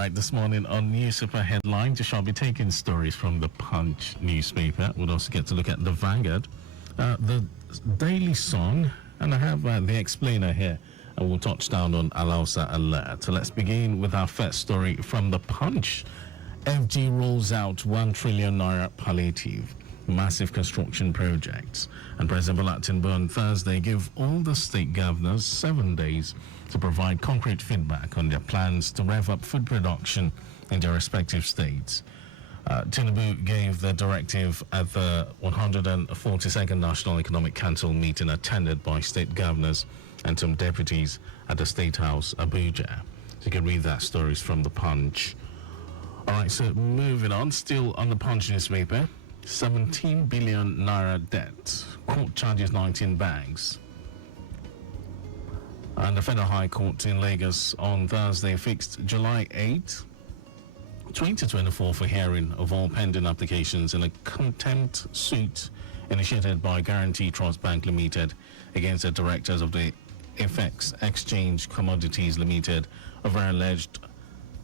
right, this morning on Newspaper Headlines, we shall be taking stories from the Punch newspaper. We'll also get to look at the Vanguard, the Daily Song, and I have the explainer here. And we'll touch down on Alausa Alert. So let's begin with our first story from the Punch. FG rolls out 1 trillion naira palliative, massive construction projects. And President Bola Tinubu on Thursday gave all the state governors 7 days to provide concrete feedback on their plans to rev up food production in their respective states. Tinubu gave the directive at the 142nd National Economic Council meeting attended by state governors and some deputies at the State House, Abuja. So you can read that stories from the Punch. All right, so moving on, still on the Punch newspaper, 17 billion naira debt. Court charges 19 banks. And the Federal High Court in Lagos on Thursday fixed July 8, 2024 for hearing of all pending applications in a contempt suit initiated by Guarantee Trust Bank Limited against the directors of the FX Exchange Commodities Limited over alleged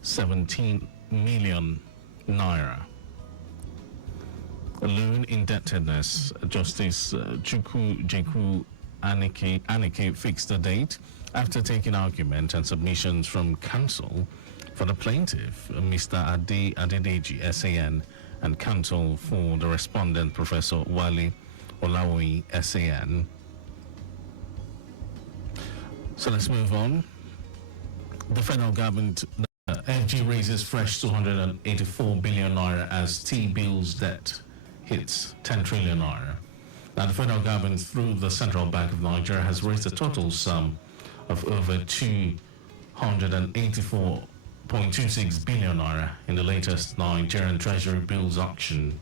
17 million naira loan indebtedness. Justice Jeku Anike fixed the date after taking argument and submissions from counsel for the plaintiff, Mr. Adedeji, SAN, and counsel for the respondent, Professor Wale Olawi, SAN. So let's move on. The federal government, FG raises fresh 284 billion naira as T-bills debt hits 10 trillion naira. Now, the federal government, through the Central Bank of Nigeria, has raised a total sum of over 284.26 billion naira in the latest Nigerian Treasury bills auction.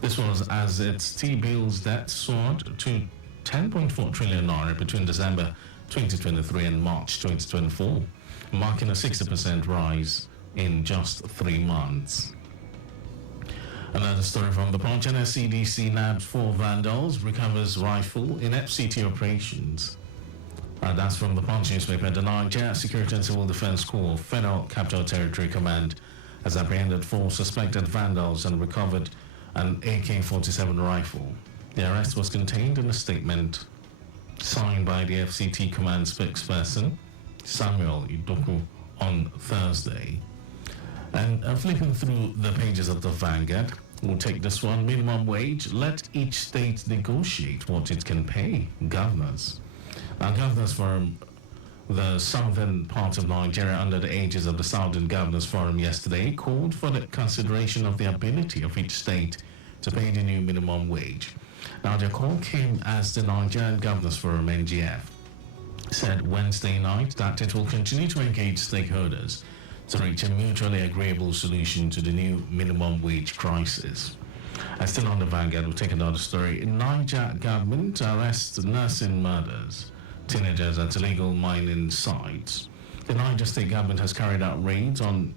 This was as its T-bills debt soared to 10.4 trillion naira between December 2023 and March 2024, marking a 60% rise in just 3 months. Another story from the Punch. NSCDC nabs 4 vandals, recovers rifle in FCT operations. That's from the Punch newspaper. The Nigeria Security and Civil Defense Corps Federal Capital Territory Command has apprehended 4 suspected vandals and recovered an AK-47 rifle. The arrest was contained in a statement signed by the FCT Command spokesperson, Samuel Idoku, on Thursday. And flipping through the pages of the Vanguard, we'll take this one. Minimum wage, let each state negotiate what it can pay. Governors. Now, governors from the southern part of Nigeria, under the aegis of the Southern Governors Forum yesterday, called for the consideration of the ability of each state to pay the new minimum wage. Now, the call came as the Nigerian Governors Forum, NGF, said Wednesday night that it will continue to engage stakeholders to reach a mutually agreeable solution to the new minimum wage crisis. And still on the Vanguard, we'll take another story. Niger government arrests nursing murders, teenagers at illegal mining sites. The Niger state government has carried out raids on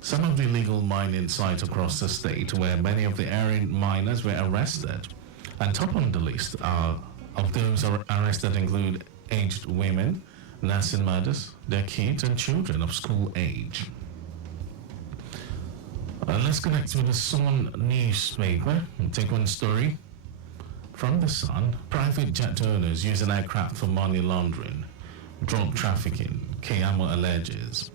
some of the illegal mining sites across the state where many of the errant miners were arrested. And top on the list of those arrested include aged women, nursing mothers, their kids and children of school age. Let's connect with the Sun newspaper and take one story from the Sun. Private jet owners use an aircraft for money laundering, drug trafficking, Keyamo alleges.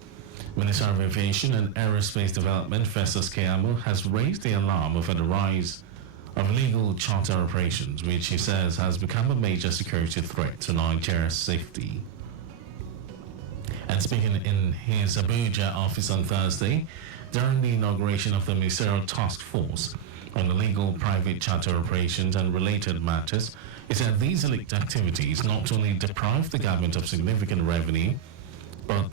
Minister of Aviation and Aerospace Development, Festus Keyamo, has raised the alarm over the rise of illegal charter operations, which he says has become a major security threat to Nigeria's safety. And speaking in his Abuja office on Thursday, during the inauguration of the Ministerial Task Force on illegal private charter operations and related matters, he said these illicit activities not only deprive the government of significant revenue, but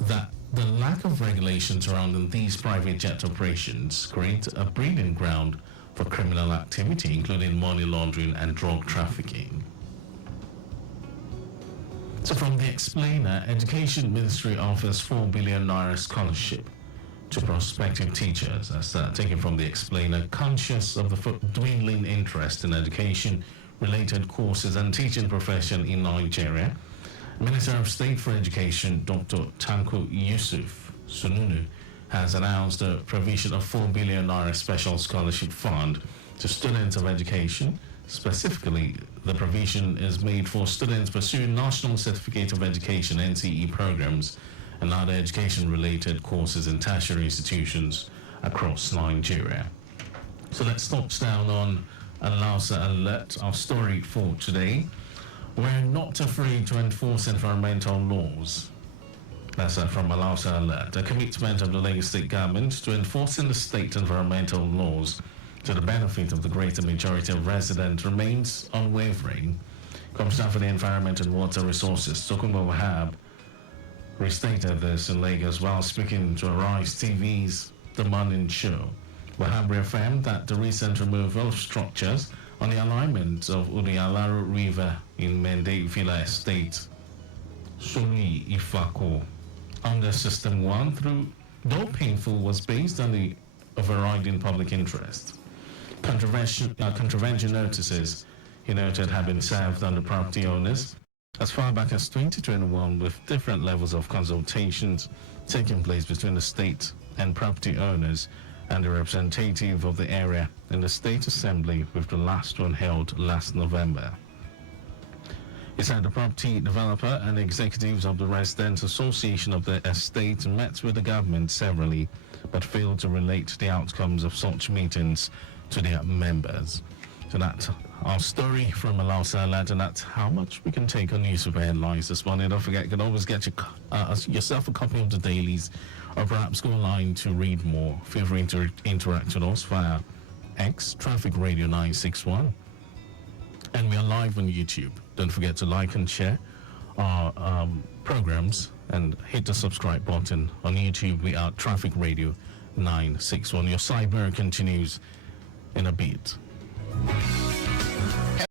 that the lack of regulation surrounding these private jet operations creates a breeding ground for criminal activity, including money laundering and drug trafficking. So from the explainer, Education Ministry offers 4 billion naira scholarship to prospective teachers. That's taken from the explainer. Conscious of the dwindling interest in education-related courses and teaching profession in Nigeria, Minister of State for Education, Dr. Tanko Yusuf, Sununu, has announced the provision of 4 billion naira special scholarship fund to students of education. Specifically, the provision is made for students pursuing National Certificate of Education (NCE) programs and other education-related courses in tertiary institutions across Nigeria. So let's touch down on Alausa Alert, our story for today. We're not afraid to enforce environmental laws. That's from Alausa Alert. A commitment of the Lagos State government to enforcing the state environmental laws to the benefit of the greater majority of residents remains unwavering. Commissioner for the Environment and Water Resources, Tokunbo Wahab, restated this in Lagos while speaking to Arise TV's The Morning Show. Wahab reaffirmed that the recent removal of structures on the alignment of Urialaru River in Mende Villa Estate, Suri Ifako, under System 1, though painful, was based on the overriding public interest. Contravention notices, he noted, have been served on the property owners as far back as 2021, with different levels of consultations taking place between the state and property owners and the representative of the area in the State Assembly, with the last one held last November. He said the property developer and executives of the Residents Association of the estate met with the government severally, but failed to relate the outcomes of such meetings to their members. So that's our story from Alausa Alert, and that's how much we can take on newspaper headlines this morning. Don't forget, you can always get yourself a copy of the dailies, or perhaps go online to read more. Feel free to interact with us via X, Traffic Radio 961. And we are live on YouTube. Don't forget to like and share our programs and hit the subscribe button. On YouTube, we are Traffic Radio 961. Your cyber continues in a bit.